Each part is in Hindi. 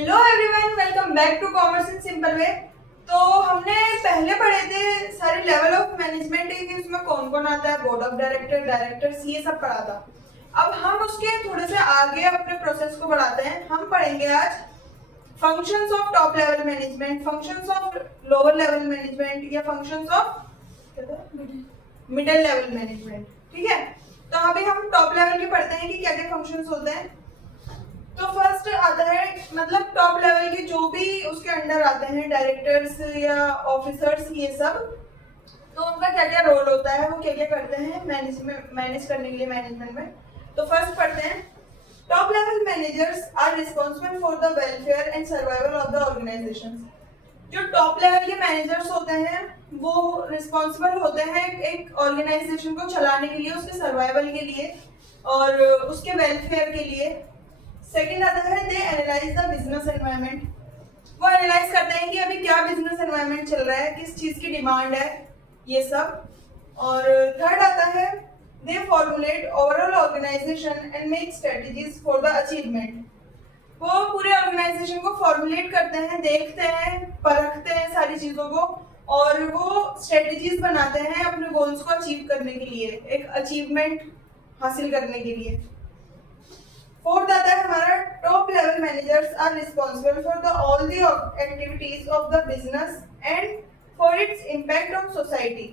Hello everyone, welcome back to commerce in simple way. तो हमने पहले पढ़े थे सारे लेवल ऑफ मैनेजमेंट कि उसमें कौन कौन आता है, बोर्ड ऑफ डायरेक्टर, डायरेक्टर्स, ये सब पढ़ा था। अब हम उसके थोड़े से आगे अपने प्रोसेस को बढ़ाते हैं। हम पढ़ेंगे आज functions of top level management, functions of lower level management या functions of middle level management. ठीक है, तो अभी हम टॉप लेवल के पढ़ते हैं कि क्या क्या फंक्शंस होते हैं। तो फर्स्ट आता है मतलब टॉप लेवल के जो भी उसके अंडर आते हैं, डायरेक्टर्स या ऑफिसर्स, ये सब। तो उनका क्या क्या रोल होता है, वो क्या क्या करते हैं मैनेज करने के लिए मैनेजमेंट में। तो फर्स्ट पढ़ते हैं, top level managers are responsible for the welfare and survival of the organization. जो टॉप लेवल के मैनेजर्स होते हैं वो रिस्पॉन्सिबल होते हैं एक ऑर्गेनाइजेशन को चलाने के लिए, उसके सर्वाइवल के लिए और उसके वेलफेयर के लिए। सेकंड आता है दे एनालाइज द बिजनेस एनवायरनमेंट। वो एनालाइज करते हैं कि अभी क्या बिजनेस एनवायरनमेंट चल रहा है, किस चीज की डिमांड है, ये सब। और थर्ड आता है they formulate overall organisation and make strategies for the achievement. वो पूरे ऑर्गेनाइजेशन को फॉर्मुलेट करते हैं, देखते हैं, परखते हैं सारी चीजों को और वो स्ट्रेटजीज बनाते हैं अपने गोल्स को अचीव करने के लिए, एक अचीवमेंट हासिल करने के लिए। फोर्थ आता है हमारा top level managers are responsible for the all the activities of the business and for its impact on society.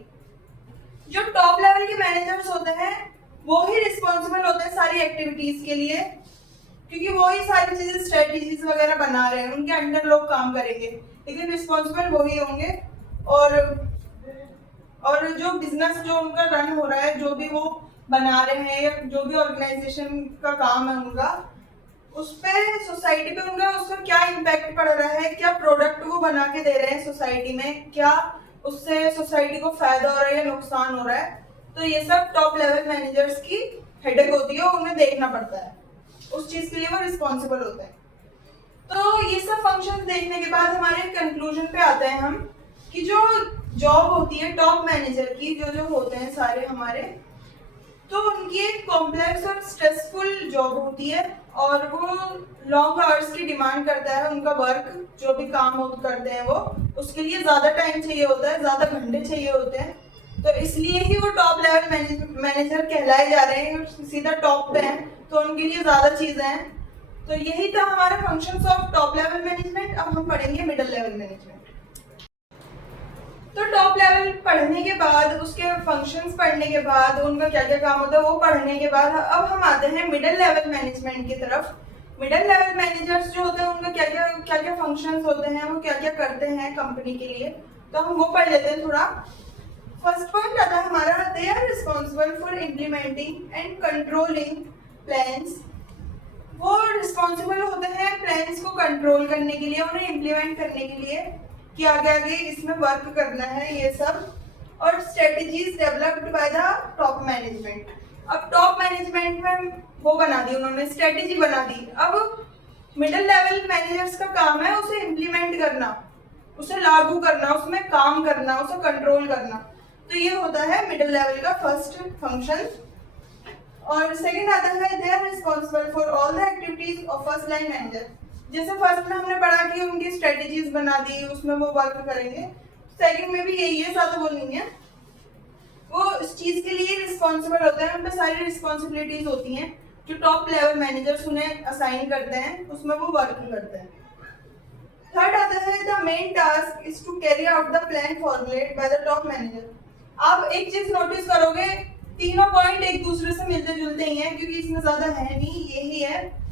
जो टॉप लेवल के मैनेजर्स होते हैं वो ही रिस्पॉन्सिबल होते हैं सारी एक्टिविटीज के लिए, क्योंकि वो ही सारी चीजें स्ट्रेटजीज वगैरह बना रहे हैं, उनके अंडर लोग काम करेंगे लेकिन रिस्पॉन्सिबल वो ही होंगे। और जो बिजनेस जो उनका रन हो रहा है, जो भी वो बना रहे हैं या जो भी ऑर्गेनाइजेशन का काम है उनका, उस पे सोसाइटी पे उनका उस पर क्या इम्पैक्ट पड़ रहा है, क्या प्रोडक्ट वो बना के दे रहे हैं सोसाइटी में, क्या उससे सोसाइटी को फायदा हो रहा है या नुकसान हो रहा है। तो ये सब टॉप लेवल मैनेजर्स की हेडेक होती है, उन्हें देखना पड़ता है, उस चीज के लिए वो रिस्पॉन्सिबल होते हैं। तो ये सब फंक्शंस देखने के बाद हमारे कंक्लूजन पे आते हैं हम कि जो जॉब होती है टॉप मैनेजर की, जो जो होते हैं सारे हमारे, तो उनकी एक कॉम्प्लेक्स और स्ट्रेसफुल जॉब होती है और वो लॉन्ग आवर्स की डिमांड करता है। उनका वर्क जो भी काम करते हैं वो उसके लिए ज़्यादा टाइम चाहिए होता है, ज़्यादा घंटे चाहिए होते हैं। तो इसलिए ही वो टॉप लेवल मैनेजर कहलाए जा रहे हैं, सीधा टॉप पे हैं, तो उनके लिए ज़्यादा चीज़ें हैं। तो यही था हमारा functions of top level management. अब हम पढ़ेंगे मिडिल लेवल मैनेजमेंट। तो टॉप लेवल पढ़ने के बाद, उसके फंक्शंस पढ़ने के बाद, उनका क्या क्या काम होता है वो पढ़ने के बाद, अब हम आते हैं मिडिल लेवल मैनेजमेंट की तरफ। मिडिल लेवल मैनेजर्स जो होते हैं उनका क्या क्या फंक्शंस होते हैं, वो क्या क्या करते हैं कंपनी के लिए, तो हम वो पढ़ लेते हैं थोड़ा। फर्स्ट पॉइंट आता है हमारा they are responsible for implementing and controlling plans. वो रिस्पॉन्सिबल होते हैं प्लान्स को कंट्रोल करने के लिए, उन्हें इम्प्लीमेंट करने के लिए कि आगे आगे इसमें वर्क करना है, ये सब। और strategies developed by the top management. अब टॉप मैनेजमेंट में वो बना दी उन्होंने, स्ट्रेटजी बना दी। अब मिडिल लेवल मैनेजर्स का काम है उसे इम्प्लीमेंट करना, उसे लागू करना, उसमें काम करना, उसे कंट्रोल करना। तो ये होता है मिडिल लेवल का फर्स्ट फंक्शन। और सेकंड आता है they are responsible for all the activities of first line manager. जैसे फर्स्ट में हमने पढ़ा कि उनकी स्ट्रेटजीज बना दी, उसमें वो वर्क करेंगे, सेकंड में भी यही है, साथ वो नहीं है। वो इस चीज के लिए रिस्पॉन्सिबल होते हैं, उन पे सारी रिस्पॉन्सिबिलिटीज होती हैं जो टॉप लेवल मैनेजर्स उन्हें असाइन करते हैं, उसमें वो वर्क करते हैं। थर्ड आता है the main task is to carry out the plan formulate by the top manager. आप एक चीज नोटिस करोगे, तीनों पॉइंट एक दूसरे से मिलते जुलते ही हैं, क्योंकि इसमें ज्यादा है नहीं, यही है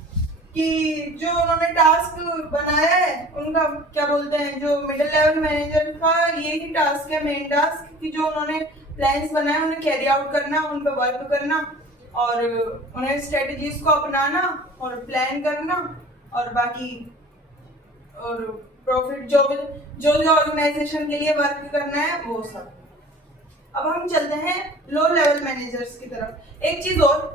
कि जो उन्होंने टास्क बनाया है उनका क्या बोलते हैं, जो मिडिल लेवल मैनेजर का यही टास्क है, मेन टास्क, कि जो उन्होंने प्लान्स बनाए उन्हें कैरी आउट करना, उन पर वर्क करना और उन्हें स्ट्रेटजीज को अपनाना और प्लान करना और बाकी और प्रॉफिट जो ऑर्गेनाइजेशन के लिए वर्क करना है वो सब। अब हम चलते हैं लो लेवल मैनेजर्स की तरफ। एक चीज और,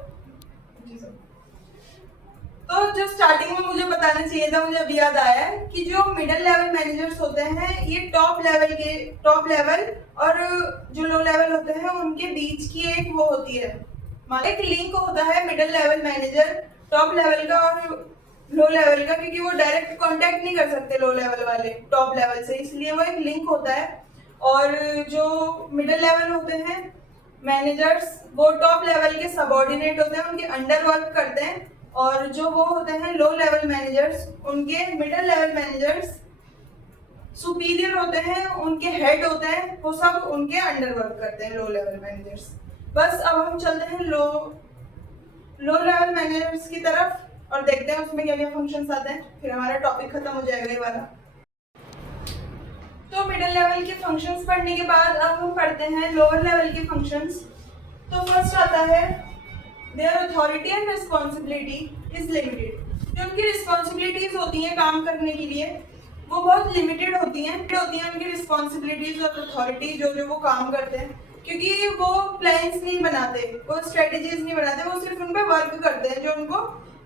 तो जो स्टार्टिंग में मुझे बताना चाहिए था, मुझे अभी याद आया कि जो मिडिल लेवल मैनेजर्स होते हैं ये टॉप लेवल और जो लो लेवल होते हैं उनके बीच की एक वो होती है, एक लिंक होता है middle level manager top level का और लो लेवल का, क्योंकि वो डायरेक्ट कांटेक्ट नहीं कर सकते लो लेवल वाले टॉप लेवल से, इसलिए वो एक लिंक होता है। और जो मिडिल लेवल होते हैं मैनेजर्स, वो टॉप लेवल के सबऑर्डिनेट होते हैं, उनके अंडर वर्क करते हैं। और जो वो होते हैं लो लेवल मैनेजर्स, उनके मिडिल लेवल मैनेजर्स सुपीरियर होते हैं, उनके हेड होते हैं, वो सब उनके अंडर वर्क करते हैं लो लेवल मैनेजर्स। बस अब हम चलते हैं लो लेवल मैनेजर्स की तरफ और देखते हैं उसमें क्या क्या फंक्शंस आते हैं, फिर हमारा टॉपिक खत्म हो जाएगा ये वाला। तो मिडिल लेवल के फंक्शंस पढ़ने के बाद अब हम पढ़ते हैं लोअर लेवल के फंक्शंस। तो फर्स्ट आता है there authority and responsibility is limited. जो उनकी रिस्पॉन्सिबिलिटीज होती हैं काम करने के लिए, वो बहुत लिमिटेड होती हैं उनकी रिस्पॉन्सिबिलिटीज और अथॉरिटी जो वो काम करते हैं, क्योंकि वो प्लान्स नहीं बनाते, वो स्ट्रेटेजीज नहीं बनाते, वो सिर्फ उन पर वर्क करते हैं जो उनको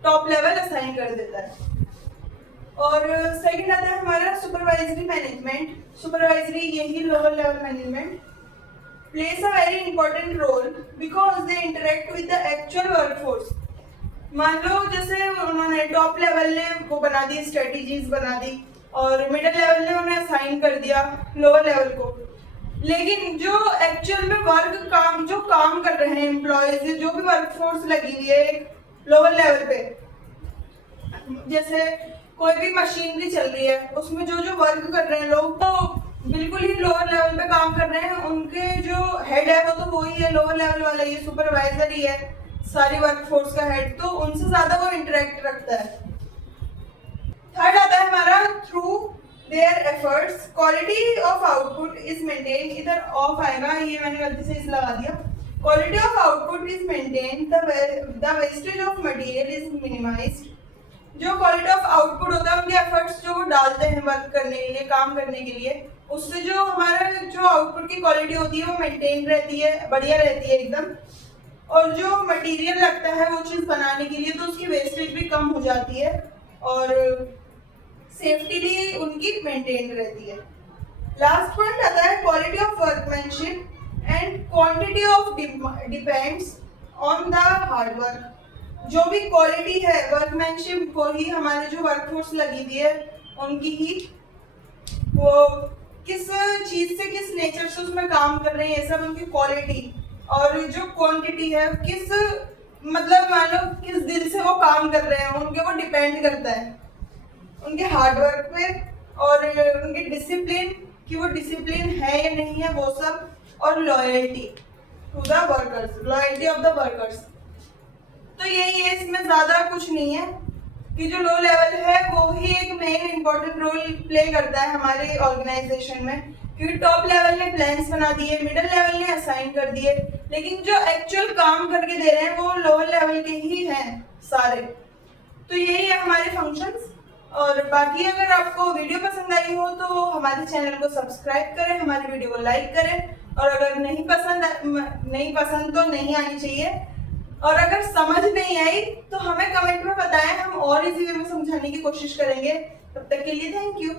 टॉप लेवल असाइन कर देता है। और सेकंड आता है हमारा सुपरवाइजरी मैनेजमेंट। सुपरवाइजरी यही lower level management plays a very important role because they interact with the actual workforce। मान लो जैसे उन्होंने टॉप लेवल ने वो बना दी, स्ट्रेटेजीज बना दी, और मिडिल लेवल ने उन्हें असाइन कर दिया लोअर लेवल को, लेकिन जो एक्चुअल में जो काम कर रहे हैं एम्प्लॉयज, जो भी वर्कफोर्स लगी हुई है लोअर लेवल पे, जैसे कोई भी मशीनरी चल रही है उसमें जो वर्क कर रहे हैं लोग, तो बिल्कुल ही लोअर लेवल पे काम कर रहे हैं। उनके जो हेड है वो तो वही है लोअर लेवल वाला, ये सुपरवाइजर ही है सारी वर्कफोर्स का हेड, तो उनसे ज्यादा वो इंटरेक्ट रखता है। थर्ड आता है हमारा through their efforts quality of output is maintain. इधर ऑफ आएगा, ये मैंने गलती से इस लगा दिया। Quality of output is maintain, the wastage of material is minimised. जो क्वालिटी ऑफ आउटपुट होता है, उनके एफर्ट्स जो वो डालते हैं वर्क करने के लिए, काम करने के लिए, उससे जो हमारा जो आउटपुट की क्वालिटी होती है वो मेंटेन रहती है, बढ़िया रहती है एकदम। और जो मटेरियल लगता है वो चीज़ बनाने के लिए, तो उसकी वेस्टेज भी कम हो जाती है और सेफ्टी भी उनकी मेंटेन रहती है। लास्ट पॉइंट आता है quality of workmanship and quantity of depends on the hard work. जो भी क्वालिटी है वर्कमैनशिप को ही, हमारे जो वर्कफोर्स लगी हुई है उनकी ही, वो किस चीज से, किस नेचर से उसमें काम कर रहे हैं, ये सब उनकी क्वालिटी। और जो क्वांटिटी है किस, मतलब मान लो किस दिल से वो काम कर रहे हैं, उनके वो डिपेंड करता है उनके हार्ड वर्क पे, और उनके डिसिप्लिन कि वो डिसिप्लिन है या नहीं है वो सब, और loyalty to the workers, loyalty of the workers. तो यही है, इसमें ज्यादा कुछ नहीं है कि जो लो लेवल है वो ही एक मेन इंपॉर्टेंट रोल प्ले करता है हमारे ऑर्गेनाइजेशन में, क्योंकि टॉप लेवल ने प्लान्स बना दिए, मिडिल लेवल ने असाइन कर दिए, लेकिन जो एक्चुअल काम करके दे रहे हैं वो लोअर लेवल के ही हैं सारे। तो यही है हमारे फंक्शंस। और बाकी अगर आपको वीडियो पसंद आई हो तो हमारे चैनल को सब्सक्राइब करें, हमारी वीडियो को लाइक करें, और अगर नहीं पसंद तो नहीं आनी चाहिए, और अगर समझ नहीं आई तो हमें कमेंट में बताएं, हम और इजी वे में समझाने की कोशिश करेंगे। तब तक के लिए थैंक यू।